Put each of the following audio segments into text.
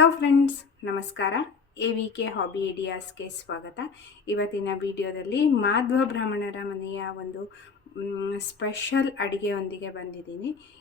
Hello friends, ನಮಸ್ಕಾರ. A V K hobby ಐಡಿಯಾಸ್ಗೆ ಸ್ವಾಗತ. ಇವತ್ತಿನ ವಿಡಿಯೋದಲ್ಲಿ ಮಾಧ್ವ ಬ್ರಾಹ್ಮಣರ ಮನೆಯ ಒಂದು ಸ್ಪೆಷಲ್ ಅಡುಗೆಯೊಂದಿಗೆ ಬಂದಿದ್ದೀನಿ.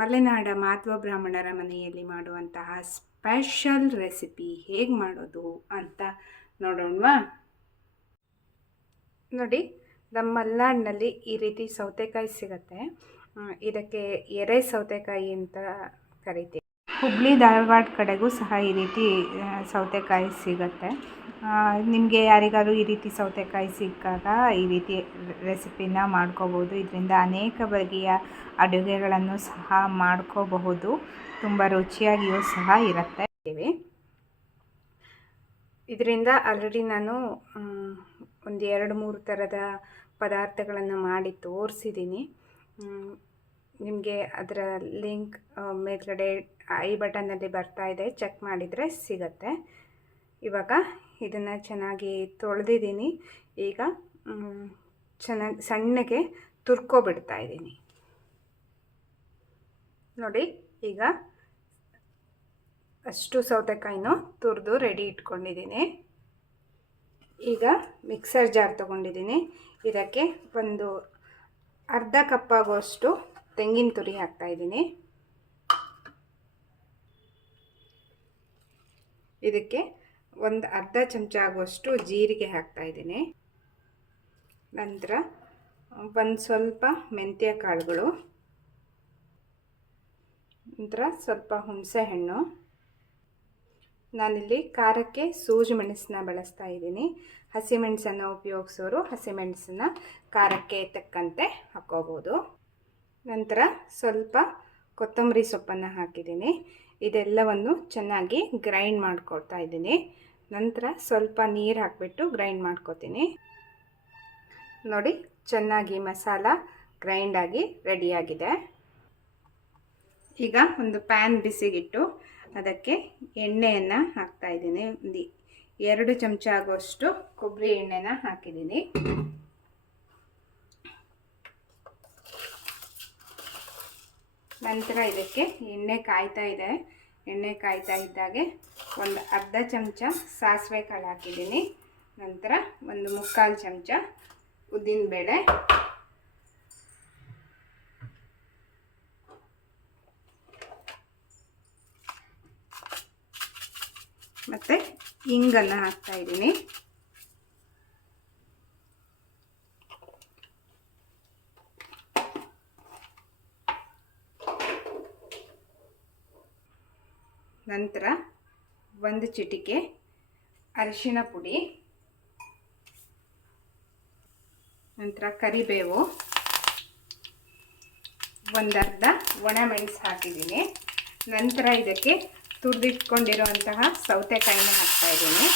ಮಲೆನಾಡ ಮಾಧ್ವ ಬ್ರಾಹ್ಮಣರ ಮನೆಯಲ್ಲಿ ಮಾಡುವಂತಹ ಸ್ಪೆಷಲ್ ರೆಸಿಪಿ ಹೇಗೆ ಮಾಡೋದು ಅಂತ ನೋಡೋಣವಾ? ನೋಡಿ, ನಮ್ಮ ಮಲೆನಾಡಿನಲ್ಲಿ ಈ ರೀತಿ ಸೌತೆಕಾಯಿ ಸಿಗುತ್ತೆ. ಇದಕ್ಕೆ ಎರೆ ಸೌತೆಕಾಯಿ ಅಂತ ಕರಿತೀವಿ. ಹುಬ್ಳಿ ಧಾರವಾಡ ಕಡೆಗೂ ಸಹ ಈ ರೀತಿ ಸೌತೆಕಾಯಿ ಸಿಗುತ್ತೆ. ನಿಮಗೆ ಯಾರಿಗಾದರೂ ಈ ರೀತಿ ಸೌತೆಕಾಯಿ ಸಿಕ್ಕಾಗ ಈ ರೀತಿ ರೆಸಿಪಿನ ಮಾಡ್ಕೋಬೋದು. ಇದರಿಂದ ಅನೇಕ ಬಗೆಯ ಅಡುಗೆಗಳನ್ನು ಸಹ ಮಾಡ್ಕೋಬಹುದು. ತುಂಬ ರುಚಿಯಾಗಿಯೂ ಸಹ ಇರುತ್ತೆ. ಇದರಿಂದ ಆಲ್ರೆಡಿ ನಾನು ಒಂದು ಎರಡು ಮೂರು ಥರದ ಪದಾರ್ಥಗಳನ್ನು ಮಾಡಿ ತೋರಿಸಿದ್ದೀನಿ ನಿಮಗೆ ಅದರ ಲಿಂಕ್ ಮೇಲ್ಗಡೆ ಐ ಬಟನ್ನಲ್ಲಿ ಬರ್ತಾ ಇದೆ, ಚೆಕ್ ಮಾಡಿದರೆ ಸಿಗತ್ತೆ. ಇವಾಗ ಇದನ್ನು ಚೆನ್ನಾಗಿ ತೊಳೆದಿದ್ದೀನಿ. ಈಗ ಚೆನ್ನಾಗಿ ಸಣ್ಣಗೆ ತುರ್ಕೊಬಿಡ್ತಾ ಇದ್ದೀನಿ. ನೋಡಿ, ಈಗ ಅಷ್ಟು ಸೌತೆಕಾಯಿನೂ ತುರಿದು ರೆಡಿ ಇಟ್ಕೊಂಡಿದ್ದೀನಿ. ಈಗ ಮಿಕ್ಸರ್ ಜಾರ್ ತೊಗೊಂಡಿದ್ದೀನಿ. ಇದಕ್ಕೆ ಒಂದು ಅರ್ಧ ಕಪ್ಪಾಗುವಷ್ಟು ತೆಂಗಿನ ತುರಿ ಹಾಕ್ತಾಯಿದ್ದೀನಿ ಇದಕ್ಕೆ ಒಂದು ಅರ್ಧ ಚಮಚ ಆಗುವಷ್ಟು ಜೀರಿಗೆ ಹಾಕ್ತಾಯಿದ್ದೀನಿ ನಂತರ ಒಂದು ಸ್ವಲ್ಪ ಮೆಂತ್ಯ ಕಾಳುಗಳು ನಂತರ ಸ್ವಲ್ಪ ಹುಣಸೆ ಹಣ್ಣು ನಾನಿಲ್ಲಿ ಖಾರಕ್ಕೆ ಸೂಜಿ ಮೆಣಸನ್ನ ಬಳಸ್ತಾ ಇದ್ದೀನಿ. ಹಸಿಮೆಣಸನ್ನು ಉಪಯೋಗಿಸೋರು ಹಸಿಮೆಣಸನ್ನ ಖಾರಕ್ಕೆ ತಕ್ಕಂತೆ ಹಾಕೋಬೋದು ನಂತರ ಸ್ವಲ್ಪ ಕೊತ್ತಂಬರಿ ಸೊಪ್ಪನ್ನು ಹಾಕಿದ್ದೀನಿ. ಇದೆಲ್ಲವನ್ನು ಚೆನ್ನಾಗಿ ಗ್ರೈಂಡ್ ಮಾಡ್ಕೊಳ್ತಾ ಇದ್ದೀನಿ. ನಂತರ ಸ್ವಲ್ಪ ನೀರು ಹಾಕಿಬಿಟ್ಟು ಗ್ರೈಂಡ್ ಮಾಡ್ಕೊತೀನಿ. ನೋಡಿ, ಚೆನ್ನಾಗಿ ಮಸಾಲ ಗ್ರೈಂಡಾಗಿ ರೆಡಿಯಾಗಿದೆ ಈಗ ಒಂದು ಪ್ಯಾನ್ ಬಿಸಿಗಿಟ್ಟು ಅದಕ್ಕೆ ಎಣ್ಣೆಯನ್ನು ಹಾಕ್ತಾಯಿದ್ದೀನಿ ಒಂದು ಎರಡು ಚಮಚ ಆಗುವಷ್ಟು ಕೊಬ್ಬರಿ ಎಣ್ಣೆನ ಹಾಕಿದ್ದೀನಿ. ನಂತರ ಇದಕ್ಕೆ ಎಣ್ಣೆ ಕಾಯ್ತಾ ಇದೆ. ಎಣ್ಣೆ ಕಾಯ್ತಾ ಇದ್ದಾಗೆ ಒಂದು ಅರ್ಧ ಚಮಚ ಸಾಸಿವೆ ಕಾಳು ಹಾಕಿದ್ದೀನಿ. ನಂತರ ಒಂದು ಮುಕ್ಕಾಲು ಚಮಚ ಉದ್ದಿನಬೇಳೆ ಮತ್ತು ಇಂಗನ್ನು ಹಾಕ್ತಾಯಿದ್ದೀನಿ ನಂತರ ಒಂದು ಚಿಟಿಕೆ ಅರಿಶಿನ ಪುಡಿ, ನಂತರ ಕರಿಬೇವು ಒಂದರ್ಧ ಒಣಮೆಣಸು ಹಾಕಿದ್ದೀನಿ. ನಂತರ ಇದಕ್ಕೆ ತುರಿದಿಟ್ಕೊಂಡಿರುವಂತಹ ಸೌತೆಕಾಯಿನ ಹಾಕ್ತಾಯಿದ್ದೀನಿ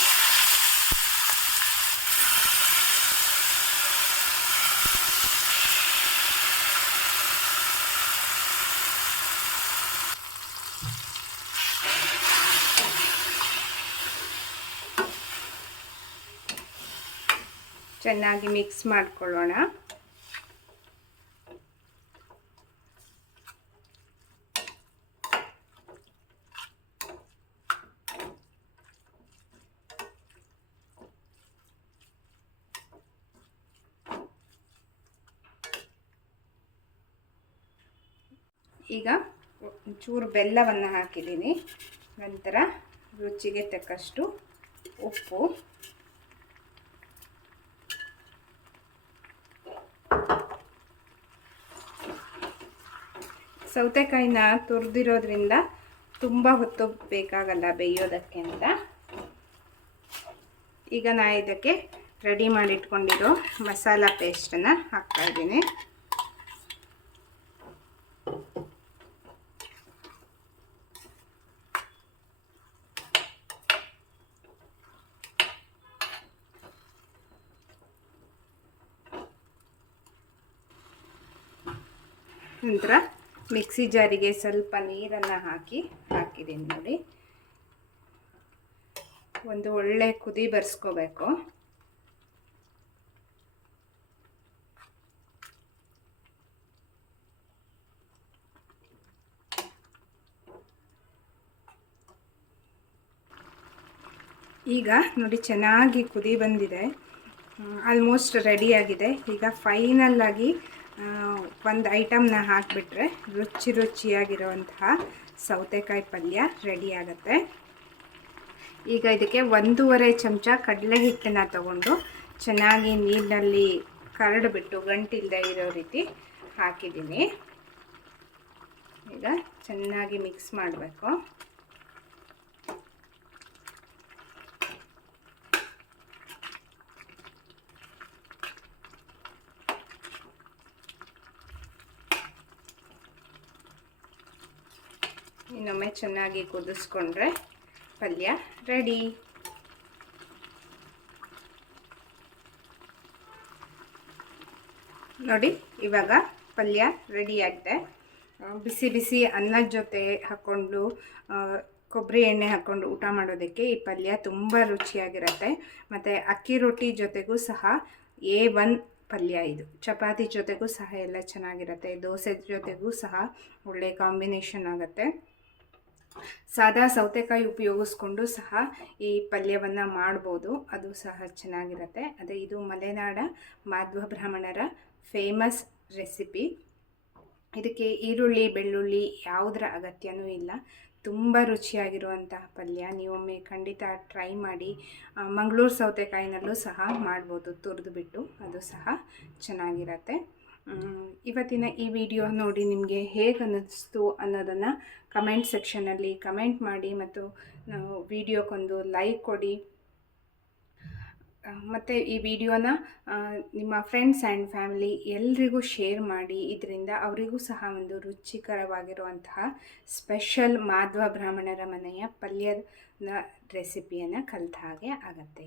ಚೆನ್ನಾಗಿ ಮಿಕ್ಸ್ ಮಾಡ್ಕೊಳ್ಳೋಣ. ಈಗ ಚೂರು ಬೆಲ್ಲವನ್ನು ಹಾಕಿದ್ದೀನಿ. ನಂತರ ರುಚಿಗೆ ತಕ್ಕಷ್ಟು ಉಪ್ಪು. ಸೌತೆಕಾಯಿನ ತುರಿದಿರೋದ್ರಿಂದ ತುಂಬ ಹೊತ್ತು ಬೇಕಾಗಲ್ಲ ಬೇಯೋದಕ್ಕೆ ಅಂತ. ಈಗ ನಾ ಇದಕ್ಕೆ ರೆಡಿ ಮಾಡಿಟ್ಕೊಂಡಿರೋ ಮಸಾಲ ಪೇಸ್ಟನ್ನು ಹಾಕ್ತಾಯಿದ್ದೀನಿ ನಂತರ ಮಿಕ್ಸಿ ಜಾರಿಗೆ ಸ್ವಲ್ಪ ನೀರನ್ನು ಹಾಕಿ ಹಾಕಿದ್ದೀನಿ ನೋಡಿ. ಒಂದು ಒಳ್ಳೆ ಕುದಿ ಬರ್ಸ್ಕೋಬೇಕು. ಈಗ ನೋಡಿ ಚೆನ್ನಾಗಿ ಕುದಿ ಬಂದಿದೆ. ಆಲ್ಮೋಸ್ಟ್ ರೆಡಿಯಾಗಿದೆ ಈಗ ಫೈನಲ್ ಆಗಿ ಒಂದು ಐಟಮ್ನ ಹಾಕಿಬಿಟ್ರೆ ರುಚಿ ರುಚಿಯಾಗಿರುವಂತಹ ಸೌತೆಕಾಯಿ ಪಲ್ಯ ರೆಡಿ ಆಗುತ್ತೆ. ಈಗ ಇದಕ್ಕೆ ಒಂದೂವರೆ ಚಮಚ ಕಡಲೆ ಹಿಟ್ಟನ್ನು ತಗೊಂಡು ಚೆನ್ನಾಗಿ ನೀರಿನಲ್ಲಿ ಕರಡಿಬಿಟ್ಟು ಗಂಟಿಲ್ಲದೆ ಇರೋ ರೀತಿ ಹಾಕಿದ್ದೀನಿ. ಈಗ ಚೆನ್ನಾಗಿ ಮಿಕ್ಸ್ ಮಾಡಬೇಕು. ಇನ್ನೊಮ್ಮೆ ಚೆನ್ನಾಗಿ ಕುದಿಸ್ಕೊಂಡ್ರೆ ಪಲ್ಯ ರೆಡಿ ನೋಡಿ, ಇವಾಗ ಪಲ್ಯ ರೆಡಿ ಆಗಿದೆ ಬಿಸಿ ಬಿಸಿ ಅನ್ನದ ಜೊತೆ ಹಾಕ್ಕೊಂಡು ಕೊಬ್ಬರಿ ಎಣ್ಣೆ ಹಾಕ್ಕೊಂಡು ಊಟ ಮಾಡೋದಕ್ಕೆ ಈ ಪಲ್ಯ ತುಂಬ ರುಚಿಯಾಗಿರುತ್ತೆ. ಮತ್ತು ಅಕ್ಕಿ ರೊಟ್ಟಿ ಜೊತೆಗೂ ಸಹ ಎ ಒನ್ ಪಲ್ಯ ಇದು. ಚಪಾತಿ ಜೊತೆಗೂ ಸಹ ಎಲ್ಲ ಚೆನ್ನಾಗಿರುತ್ತೆ. ದೋಸೆ ಜೊತೆಗೂ ಸಹ ಒಳ್ಳೆ ಕಾಂಬಿನೇಷನ್ ಆಗುತ್ತೆ. ಸಾದಾ ಸೌತೆಕಾಯಿ ಉಪಯೋಗಿಸ್ಕೊಂಡು ಸಹ ಈ ಪಲ್ಯವನ್ನು ಮಾಡ್ಬೋದು. ಅದು ಸಹ ಚೆನ್ನಾಗಿರುತ್ತೆ. ಅದೇ ಇದು ಮಲೆನಾಡ ಮಾಧ್ವ ಬ್ರಾಹ್ಮಣರ ಫೇಮಸ್ ರೆಸಿಪಿ ಇದಕ್ಕೆ ಈರುಳ್ಳಿ, ಬೆಳ್ಳುಳ್ಳಿ ಯಾವುದರ ಅಗತ್ಯನೂ ಇಲ್ಲ. ತುಂಬ ರುಚಿಯಾಗಿರುವಂತಹ ಪಲ್ಯ. ನೀವೊಮ್ಮೆ ಖಂಡಿತ ಟ್ರೈ ಮಾಡಿ ಮಂಗಳೂರು ಸೌತೆಕಾಯಿನಲ್ಲೂ ಸಹ ಮಾಡ್ಬೋದು. ತುರಿದು ಬಿಟ್ಟು ಅದು ಸಹ ಚೆನ್ನಾಗಿರತ್ತೆ. ಇವತ್ತಿನ ಈ ವಿಡಿಯೋ ನೋಡಿ ನಿಮಗೆ ಹೇಗೆ ಅನ್ನಿಸ್ತು ಅನ್ನೋದನ್ನು ಕಮೆಂಟ್ ಸೆಕ್ಷನಲ್ಲಿ ಕಮೆಂಟ್ ಮಾಡಿ ಮತ್ತು ವಿಡಿಯೋಕ್ಕೊಂದು ಲೈಕ್ ಕೊಡಿ. ಮತ್ತು ಈ ವಿಡಿಯೋನ ನಿಮ್ಮ ಫ್ರೆಂಡ್ಸ್ ಆ್ಯಂಡ್ ಫ್ಯಾಮಿಲಿ ಎಲ್ರಿಗೂ ಶೇರ್ ಮಾಡಿ. ಇದರಿಂದ ಅವರಿಗೂ ಸಹ ಒಂದು ರುಚಿಕರವಾಗಿರುವಂತಹ ಸ್ಪೆಷಲ್ ಮಾಧ್ವ ಬ್ರಾಹ್ಮಣರ ಮನೆಯ ಪಲ್ಯದ ರೆಸಿಪಿಯನ್ನು ಕಲಿತ ಹಾಗೆ ಆಗುತ್ತೆ.